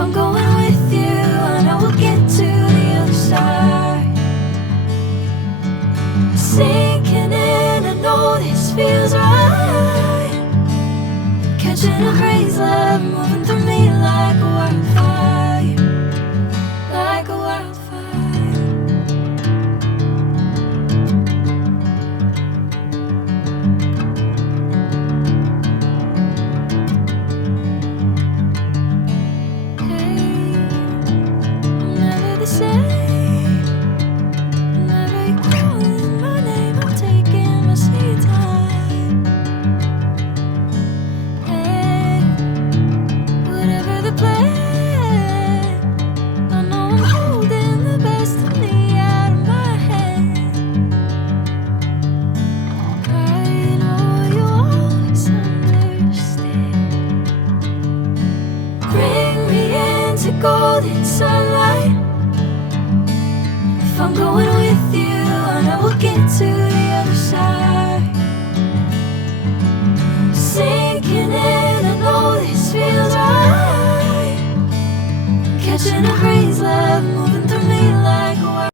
I'm going with you, I know we'll get to the other side. Sinking in, I know this feels right. Catching a crazy love, moving through me like a wildfire, like a wildfire. Hey, I'm never the same. Whenever you're calling my name, I'm taking my sweet time. Hey, whatever the plan, I know I'm holding the best of me out of my hand. I know you always understand. Bring me into golden sunlight. If I'm going with you, I know we'll get to the other side. Sinking in, I know this feels right. Catching a crazy love, moving